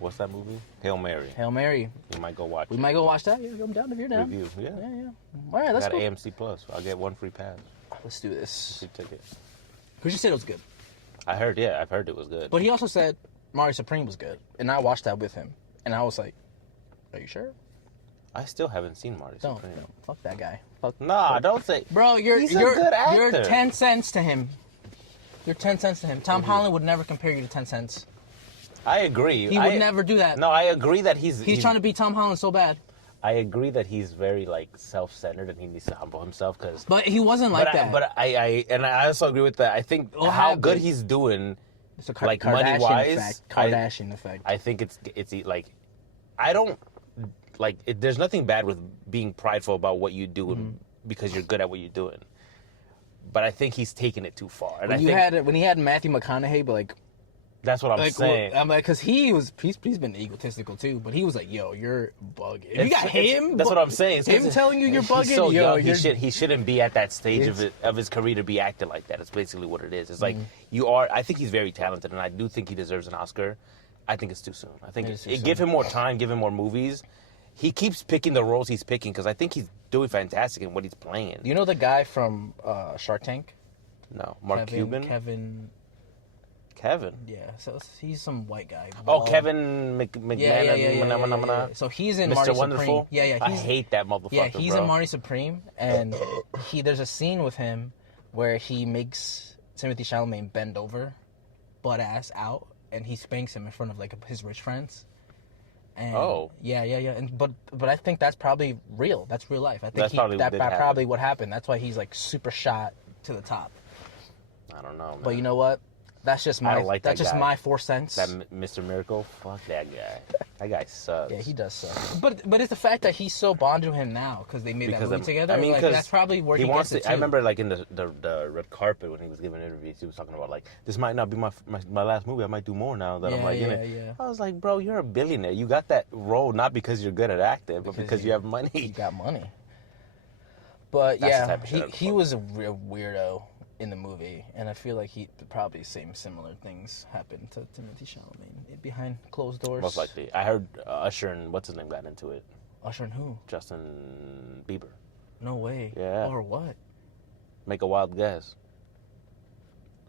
What's that movie? Hail Mary. Hail Mary. You might go watch We it. might go watch that. Yeah, I'm down if you're down. Review. Yeah. All right, let's Got go. AMC Plus. I'll get one free pass. Let's do this. Free ticket. Because you said it was good. I've heard it was good. But he also said Mario Supreme was good. And I watched that with him. And I was like, are you sure? I still haven't seen Mario Supreme. No, fuck that guy. Fuck. Nah, don't say. Bro, He's a good actor. You're 10 cents to him. You're 10 cents to him. Tom Holland would never compare you to 10 cents. I agree. He would never do that. No, I agree that he's trying to be Tom Holland so bad. I agree that he's very like self-centered and he needs to humble himself because. But he wasn't like that. But I also agree with that. I think how good he's doing, it's a like money-wise, Kardashian effect. I think it's like, I don't like. There's nothing bad with being prideful about what you do because you're good at what you're doing. But I think he's taking it too far. And when he had Matthew McConaughey, but like. That's what I'm saying. I'm like, because he's been egotistical too, but he was like, "Yo, you're bugging." If you got him. That's what I'm saying. Him telling you you're bugging. He's so young. He shouldn't be at that stage of his career to be acting like that. That's basically what it is. It's like you are. I think he's very talented, and I do think he deserves an Oscar. I think it's too soon. I think give him more time, give him more movies. He keeps picking the roles he's picking because I think he's doing fantastic in what he's playing. You know the guy from Shark Tank? No, Mark Cuban. Kevin. Yeah, so he's some white guy. Oh, Kevin McMahon. Yeah. So he's in Marty Mr. Wonderful. Supreme. Yeah. I hate that motherfucker. Yeah, he's in Marty Supreme, and there's a scene with him where he makes Timothée Chalamet bend over, butt ass out, and he spanks him in front of like his rich friends. And yeah. And but I think that's probably real. That's real life. I think that's probably what happened. That's why he's like super shot to the top. I don't know, man. But you know what? That's just my. That's just my 4 cents. That Mr. Miracle, fuck that guy. That guy sucks. Yeah, he does suck. But it's the fact that he's so bonded to him now because they made that movie together. I mean, like, that's probably where he wants it too. I remember like in the red carpet when he was giving interviews, he was talking about like this might not be my last movie. I might do more now that I'm like in it. Yeah. I was like, bro, you're a billionaire. You got that role not because you're good at acting, but because you have money. You got money. But he was a real weirdo in the movie, and I feel like he probably similar things happened to Timothée Chalamet behind closed doors. Most likely. I heard Usher and what's his name got into it. Usher and who? Justin Bieber. No way. Yeah. Or what? Make a wild guess.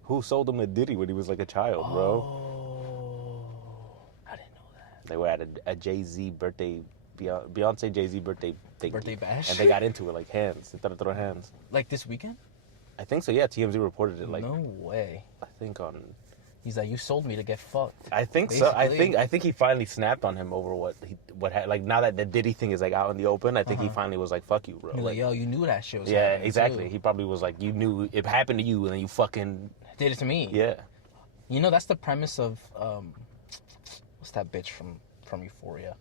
Who sold him to Diddy when he was like a child, bro? Oh, I didn't know that. They were at a Jay-Z birthday, Beyonce Jay-Z birthday thing. Birthday bash? And they got into it like hands. They started throwing hands. Like this weekend? I think so, yeah. TMZ reported it like... No way. I think on... He's like, you sold me to get fucked. I think basically. So. I think he finally snapped on him over like now that the Diddy thing is like out in the open. I think he finally was like, "Fuck you, bro." He's like, "Yo, you knew that shit was yeah, happening exactly." too. He probably was like, "You knew it happened to you, and then you fucking did it to me." Yeah. You know, that's the premise of what's that bitch from Euphoria?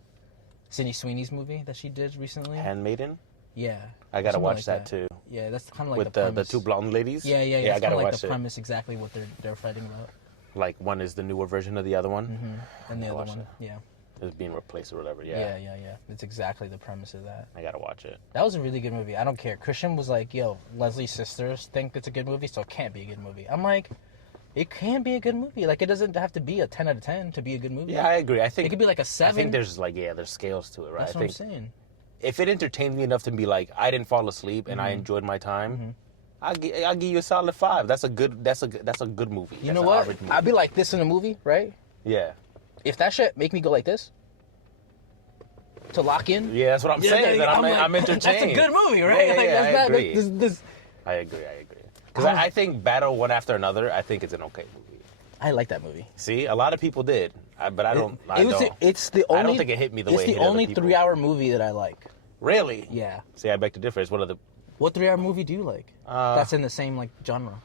Sydney Sweeney's movie that she did recently. Handmaiden. Yeah. I gotta watch that too. Yeah, that's kind of like with the premise. the two blonde ladies. Yeah. I gotta watch like the premise exactly what they're fighting about. Like one is the newer version of the other one, and the other one, is being replaced or whatever. Yeah. It's exactly the premise of that. I gotta watch it. That was a really good movie. I don't care. Christian was like, "Yo, Leslie's sisters think it's a good movie, so it can't be a good movie." I'm like, it can be a good movie. Like, it doesn't have to be a 10 out of 10 to be a good movie. Yeah, I agree. I think it could be like a 7. I think there's there's scales to it, right? That's what I'm saying. If it entertained me enough to be like, I didn't fall asleep and I enjoyed my time. I'll give you a solid 5. That's a good movie. You know what? I'd be like this in a movie, right? Yeah. If that shit make me go like this to lock in. Yeah, that's what I'm saying. I'm entertained. That's a good movie, right? Yeah, I agree. I agree. Because I think Battle one after another, I think it's an okay movie. I like that movie. See, a lot of people did, but I don't. I don't think it hit me the way it hit other people. It's the only 3-hour movie that I like. Really? Yeah. See, I beg to differ. It's one of the. What 3-hour movie do you like? That's in the same like genre.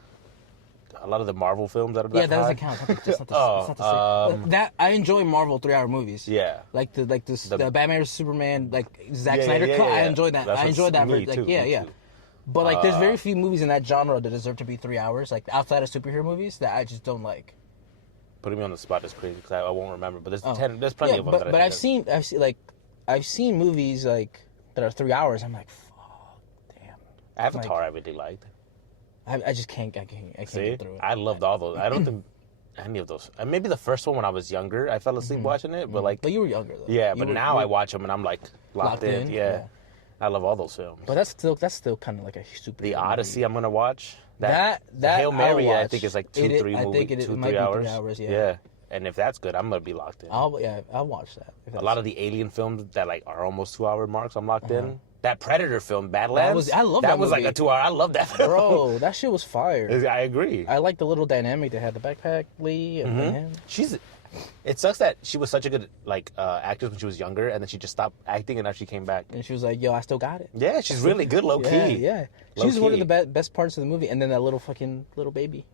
A lot of the Marvel films that are. Yeah, that doesn't count. It's not the same. That I enjoy Marvel 3-hour movies. Yeah. Like the Batman vs Superman, like Zack Snyder cut. I enjoyed that. I enjoyed that. Me too. But like, there's very few movies in that genre that deserve to be 3 hours. Like outside of superhero movies, that I just don't like. Putting me on the spot is crazy because I won't remember. But there's plenty of them. But I've seen movies like that are 3 hours. I'm like, fuck, damn. Avatar, I really liked. I just can't. I can't See? get through it. I loved all those. I don't think. any of those. Maybe the first one when I was younger, I fell asleep watching it, but like. But you were younger though. Yeah, but now I watch them and I'm like locked in. Yeah. I love all those films. But that's still kind of like a super. The Odyssey, I'm gonna watch. That Hail Mary, I think is like 3 I movies, think it 3 hours. 3 hours. Yeah. Yeah. And if that's good, I'm gonna be locked in. I'll watch that. A lot of the alien films that like are almost 2-hour marks, I'm locked in. That Predator film, Badlands. I love that. That was movie. like a 2-hour. I love that film. Bro, that shit was fire. I agree. I like the little dynamic they had. The backpack Lee and him. It sucks that she was such a good like actress when she was younger, and then she just stopped acting, and now she came back. And she was like, "Yo, I still got it." Yeah, she's really good, low key. Yeah. She's one of the best parts of the movie, and then that little baby.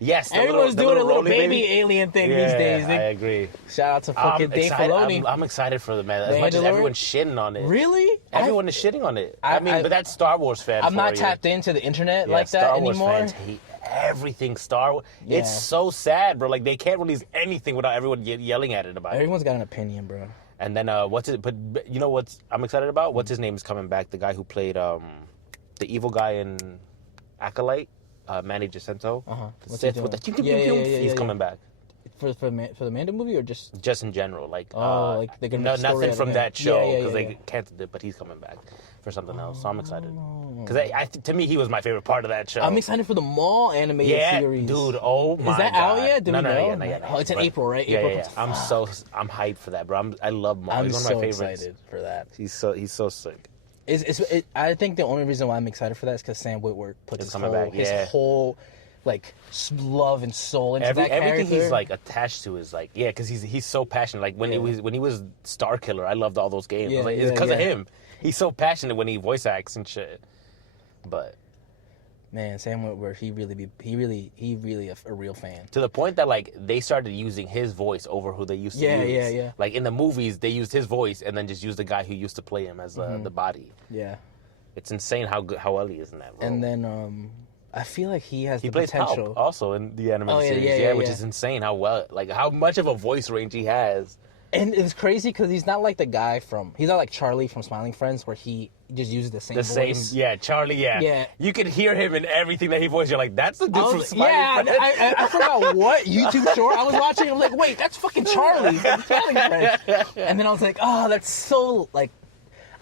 Yes, everyone's doing a little baby alien thing these days. I agree. Shout out to fucking Dave Filoni. I'm excited for the man. As much as everyone's shitting on it. Really? Everyone is shitting on it. But that's Star Wars fans. I'm not tapped into the internet like that Star anymore. Wars fans hate everything Star Wars. Yeah. It's so sad, bro. Like they can't release anything without everyone yelling at it about it. Everyone's got an opinion, bro. And then but you know what I'm excited about? What's his name is coming back? The guy who played the evil guy in Acolyte. Manny Jacinto. Sith with the he's coming back. For the Mando movie or just in general, like like they're gonna nothing from that show because they canceled it, but he's coming back for something else. So I'm excited because to me he was my favorite part of that show. I'm excited for the Maul animated series. Dude. Oh my god, is that out yet? No, not yet. Oh, it's in April, right? Yeah. I'm hyped for that, bro. I love Maul. He's one of my favorites. Excited for that. He's so sick. I think the only reason why I'm excited for that is because Sam Witwer puts his whole like love and soul into that character. Everything he's like attached to is like because he's so passionate. Like when he was Star Killer, I loved all those games. It's because of him. He's so passionate when he voice acts and shit. But man, Sam Witwer, he really a real fan. To the point that like they started using his voice over who they used to use. Yeah. Like in the movies, they used his voice and then just used the guy who used to play him as the body. Yeah. It's insane how well he is in that role. And then I feel like he has the plays potential. Palp also in the animated series, which is insane how much of a voice range he has. And it's crazy because he's not like he's not like Charlie from Smiling Friends where he just uses the same voice. Charlie, yeah. You can hear him in everything that he voices. You're like, that's the dude from Smiling Friends. Yeah, I forgot what YouTube short I was watching. I'm like, wait, that's fucking Charlie from Smiling Friends. And then I was like, oh, that's so like.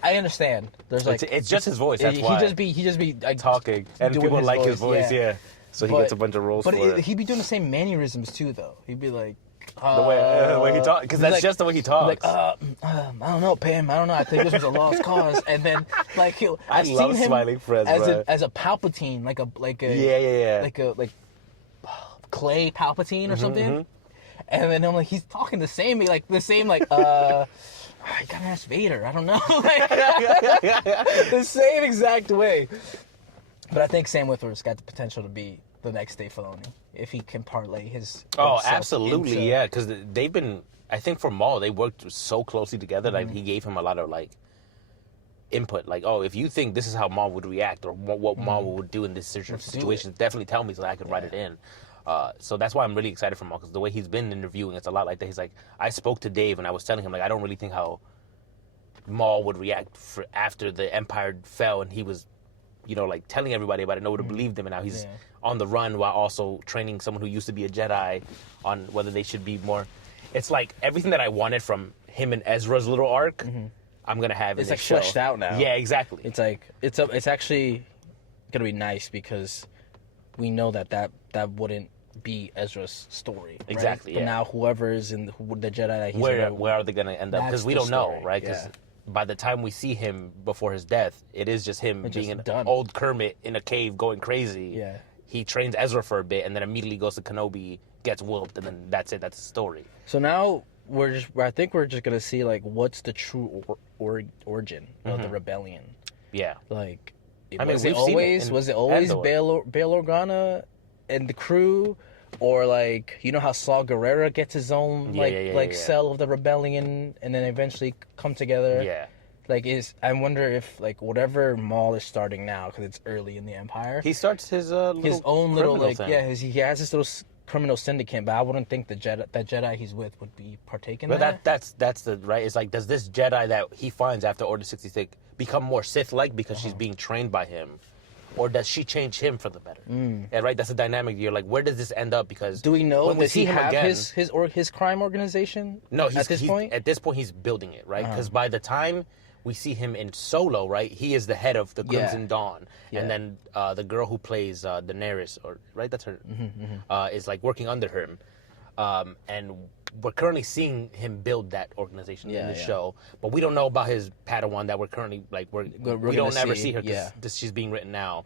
I understand. There's like it's just his voice. That's why he just be like talking, and people like his voice. Yeah. So he gets a bunch of roles for it. He'd be doing the same mannerisms too, though. He'd be like. The way he talks, because that's just the way he talks. Like, I don't know, Pam. I don't know. I think this was a lost cause. And then, like, I've seen him Smiling Friends, as a Palpatine, like a Clay Palpatine or something. And then I'm like, he's talking the same, you gotta ask Vader. I don't know, the same exact way. But I think Sam Witwer's got the potential to be the next Dave Filoni if he can parlay his. Absolutely, yeah. Because they've been, I think for Maul, they worked so closely together. Like he gave him a lot of like input. Like, if you think this is how Maul would react or what Maul would do in this situation, definitely tell me so that I can write it in. So that's why I'm really excited for Maul, because the way he's been interviewing, it's a lot like that. He's like, I spoke to Dave and I was telling him, like, I don't really think how Maul would react after the Empire fell, and he was, like telling everybody about it. No one would have believed him, and now he's on the run while also training someone who used to be a Jedi on whether they should be more. It's like everything that I wanted from him and Ezra's little arc, I'm gonna have. It's like fleshed out now. Yeah, exactly. It's like it's actually gonna be nice because we know that wouldn't be Ezra's story. Right? Exactly. But now whoever is in the Jedi that he's where are they gonna end up? Because we don't know, right? Because by the time we see him before his death, it is just him being an old Kermit in a cave going crazy. Yeah. He trains Ezra for a bit and then immediately goes to Kenobi, gets whooped, and then that's it. That's the story. So now I think we're just gonna see like what's the true origin of the rebellion. Yeah. Like, was it always Bail Organa and the crew, or like how Saw Gerrera gets his own cell of the rebellion and then eventually come together. Yeah. Like, I wonder if like whatever Maul is starting now, because it's early in the Empire. He starts his own little thing. he has this little criminal syndicate, but I wouldn't think that Jedi he's with would be partaking. But that's the right. It's like, does this Jedi that he finds after Order 66 become more Sith-like because she's being trained by him, or does she change him for the better? Yeah, right. That's a dynamic. You're like, where does this end up? Because do we know, when we does he see him have again, his crime organization? No, at this point. At this point, he's building it, right? Because by the time we see him in Solo, right, he is the head of the Crimson Dawn, and then the girl who plays Daenerys, or right, that's her, is like working under him, and we're currently seeing him build that organization in the show, but we don't know about his Padawan that we're currently we don't ever see her because she's being written now.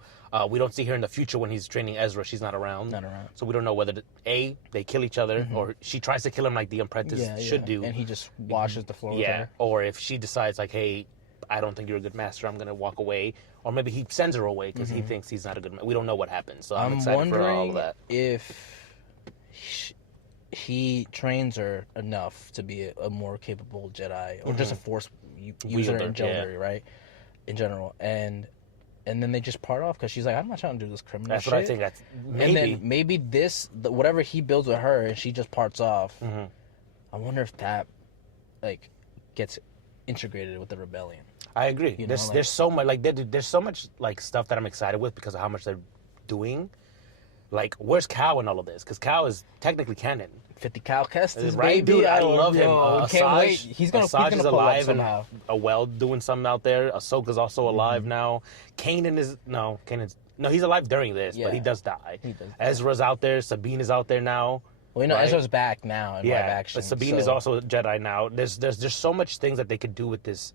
We don't see her in the future when he's training Ezra. She's not around. So we don't know whether they kill each other or she tries to kill him like the apprentice should do, and he just washes the floor with her. Or if she decides like, hey, I don't think you're a good master, I'm gonna walk away, or maybe he sends her away because he thinks he's not a good master. We don't know what happens, so I'm excited for all of that. If he trains her enough to be a more capable Jedi, or just a Force user in general, right? In general, and then they just part off because she's like, I'm not trying to do this criminal That's shit. what I think. That's maybe. And then maybe whatever he builds with her, and she just parts off. I wonder if that gets integrated with the rebellion. I agree. There's so much there's so much stuff that I'm excited with because of how much they're doing. Like, where's Cal in all of this? Because Cal is technically canon. 50 Cal Kestis, right, baby. Dude, I love him. Can't wait. He's gonna is pull alive up somehow. And well doing something out there. Ahsoka's also alive now. Kanan's he's alive during this, but he does die. Ezra's out there. Sabine is out there now. Well, you know, Ezra's back now in live action. But Sabine is also a Jedi now. There's so much things that they could do with this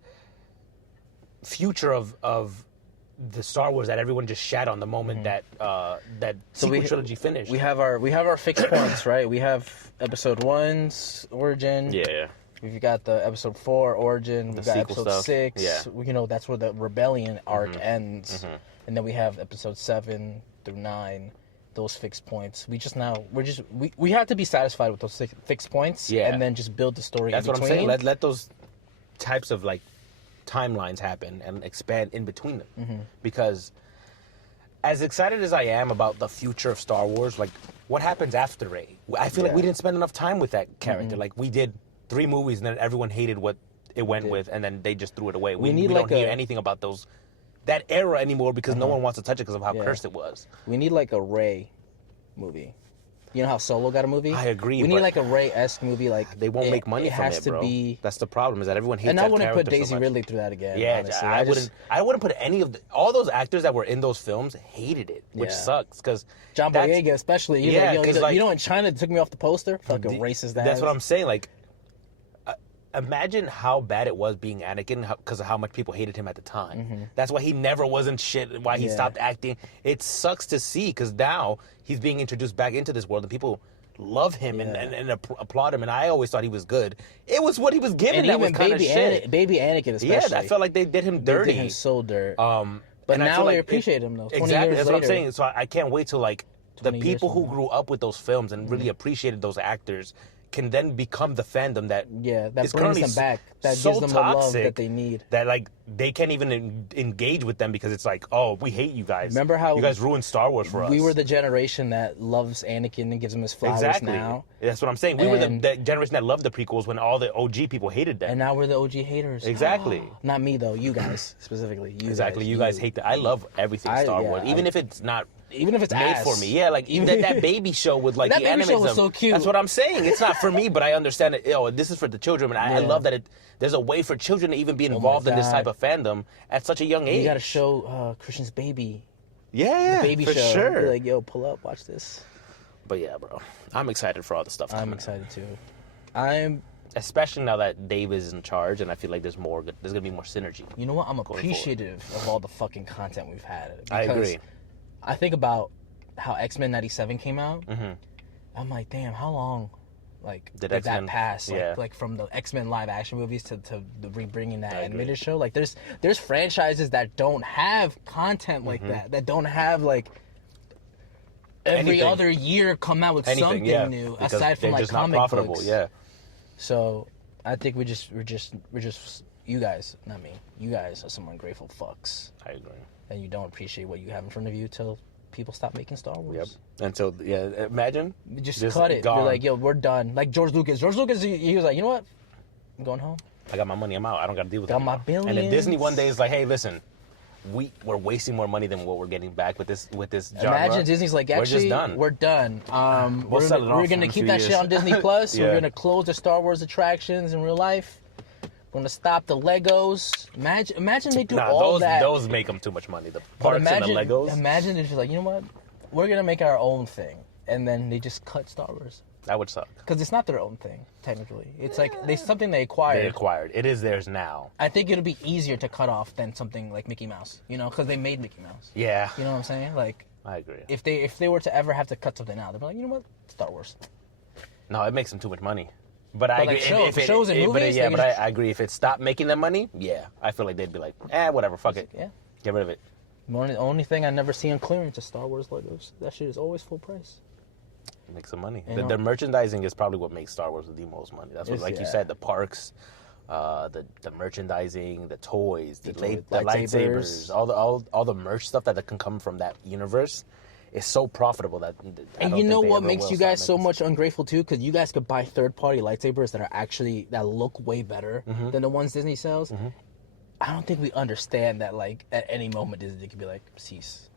future of the Star Wars that everyone just shat on the moment that sequel trilogy finished. We have our fixed points, right? We have Episode 1's origin. Yeah. We've got the Episode 4 origin. We've got Episode stuff. 6. Yeah. You know, that's where the rebellion arc ends. And then we have Episode 7 through 9. Those fixed points. We have to be satisfied with those fixed points. Yeah. And then just build the story. That's in what between. I'm saying. Let those types of timelines happen and expand in between them, because as excited as I am about the future of Star Wars, what happens after Rey? I feel like we didn't spend enough time with that character. Like, we did 3 movies and then everyone hated what it went with, and then they just threw it away. We don't hear anything about that era anymore because no one wants to touch it because of how cursed it was. We need a Rey movie. You know how Solo got a movie? I agree. We need a Rey-esque movie. They won't make money from it, bro. That's the problem. Is that everyone hates that character so much. And I wouldn't put Daisy Ridley through that again. Yeah, honestly. I wouldn't put any of all those actors that were in those films hated it, which sucks because John Boyega especially. He's you know, in China they took me off the poster. Fucking racist. That's what I'm saying. Imagine how bad it was being Anakin because of how much people hated him at the time. That's why he never wasn't shit, why he stopped acting. It sucks to see because now he's being introduced back into this world and people love him and applaud him, and I always thought he was good. It was what he was given that was kind of shit. Baby Anakin especially. Yeah, I felt like they did him dirty. They did him so dirt. But now we appreciate him though. 20 exactly, years that's later. what I'm saying. So I can't wait till the people who grew up with those films and really appreciated those actors can then become the fandom that brings them back, that so gives them the love that they need. That they can't even engage with them because it's oh, we hate you guys. Remember how you guys ruined Star Wars for us? We were the generation that loves Anakin and gives him his flowers now. That's what I'm saying. We were the generation that loved the prequels when all the OG people hated them. And now we're the OG haters. Exactly. Not me though. You guys specifically. You guys hate that. I love everything Star Wars, even if it's not. Even if it's made ass. For me, even that baby show with that the baby animated show was so cute. That's what I'm saying. It's not for me, but I understand it. This is for the children, and I love that there's a way for children to even be involved in this type of fandom at such a young age. You got to show Christian's baby. Yeah, the baby for show. Sure. Be like, yo, pull up, watch this. But yeah, bro, I'm excited for all the stuff. I'm excited too. Especially now that Dave is in charge, and I feel like there's gonna be more synergy. You know what? I'm appreciative of all the fucking content we've had. I agree. I think about how X-Men 97 came out. I'm like, damn, how long did that pass? From the X-Men live action movies to the rebringing that animated show. There's franchises that don't have content like that don't have every other year come out with something new aside from just comic not profitable, books. Yeah. So I think we're just you guys, not me. You guys are some ungrateful fucks. I agree. And you don't appreciate what you have in front of you till people stop making Star Wars. Yep. And so, imagine. Just cut it. Gone. You're like, yo, we're done. Like George Lucas. George Lucas, he was like, you know what? I'm going home. I got my money. I'm out. I don't got to deal with it. Got my billions. And then Disney one day is like, hey, listen, we're wasting more money than what we're getting back with this genre. Imagine Disney's like, actually, we're done. We're gonna keep that shit on Disney Plus. We're gonna close the Star Wars attractions in real life. We're gonna stop the Legos. Imagine they do all that. Those make them too much money. The parks and the Legos. Imagine if you're like, you know what? We're gonna make our own thing, and then they just cut Star Wars. That would suck. Because it's not their own thing, technically. It's like something they acquired. They acquired. It is theirs now. I think it'll be easier to cut off than something like Mickey Mouse, because they made Mickey Mouse. Yeah. You know what I'm saying? Like, I agree. If they were to ever have to cut something out, they'd be like, you know what? Star Wars. No, it makes them too much money. But I agree. Like shows and movies. But I agree. If it stopped making them money, yeah, I feel like they'd be like, whatever, fuck it. Yeah. Get rid of it. The only thing I never see on clearance is Star Wars Legos. That shit is always full price. Make some money. The merchandising is probably what makes Star Wars the most money. That's what, you said, the parks, the merchandising, the toys, the lightsabers, all the merch stuff that can come from that universe is so profitable that. And you know what makes you guys so much ungrateful too? Because you guys could buy third-party lightsabers that look way better than the ones Disney sells. Mm-hmm. I don't think we understand that. Like at any moment, Disney could be like, cease.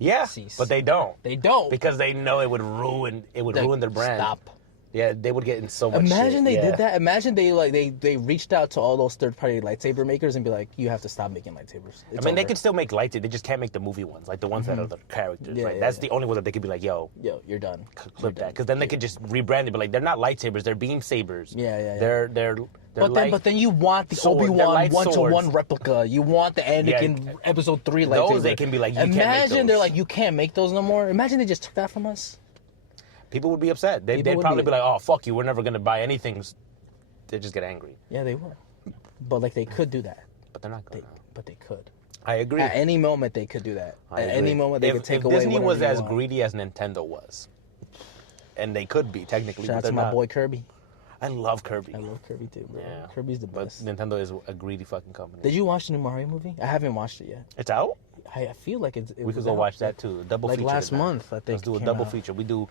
Yeah, but they don't. They don't because they know it would ruin their brand. Stop. Yeah, they would get in so much. Imagine shit. They did that. Imagine they reached out to all those third-party lightsaber makers and be like, you have to stop making lightsabers. They could still make lightsabers. They just can't make the movie ones, like the ones that are the characters. That's the only one that they could be like, yo, you're done. Clip that, because then they could just rebrand it. But like, they're not lightsabers. They're beam sabers. Yeah. They're but then you want the Obi-Wan 1-to-1 replica. You want the Anakin Episode 3 lightsaber. Those they can be like, you can't make Imagine they're like, you can't make those no more. Imagine they just took that from us. People would be upset. They'd probably be like, oh, fuck you. We're never going to buy anything. They'd just get angry. Yeah, they would. But like, they could do that. But they're not going to. But they could. I agree. At any moment, they could do that. At any moment, they could take away Disney was as want. greedy as Nintendo was. And they could be, technically. Shout out to my boy Kirby. I love Kirby. I love Kirby too, bro. Yeah. Kirby's the best. But Nintendo is a greedy fucking company. Did you watch the new Mario movie? I haven't watched it yet. It's out? I feel like it we could go watch that too. Double feature. Like last month, I think. Let's do a double feature. We do.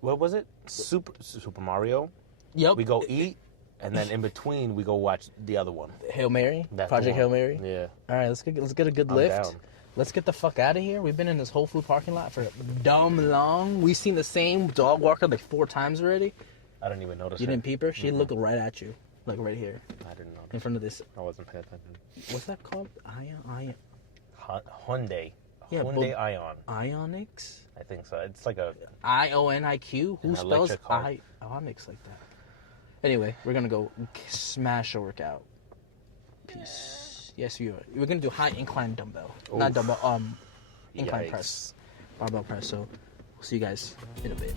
What was it? Super Mario. Yep. We go eat, and then in between we go watch the other one. Hail Mary. Project Hail Mary. Yeah. All right, let's get a good lift. Down. Let's get the fuck out of here. We've been in this Whole Food parking lot for dumb long. We've seen the same dog walker like 4 times already. I didn't even notice. You didn't peep her? She looked right at you, like right here. I didn't notice. In front of this. I wasn't paying attention. What's that called? Ion. Hyundai. Yeah, Hyundai Ion. Ionics? I think so. It's like a IONIQ. Who spells Ionics like that? Anyway, we're gonna go smash a workout. Peace. Yes, we are. We're gonna do high incline dumbbell, not dumbbell. Incline press, barbell press. So, we'll see you guys in a bit.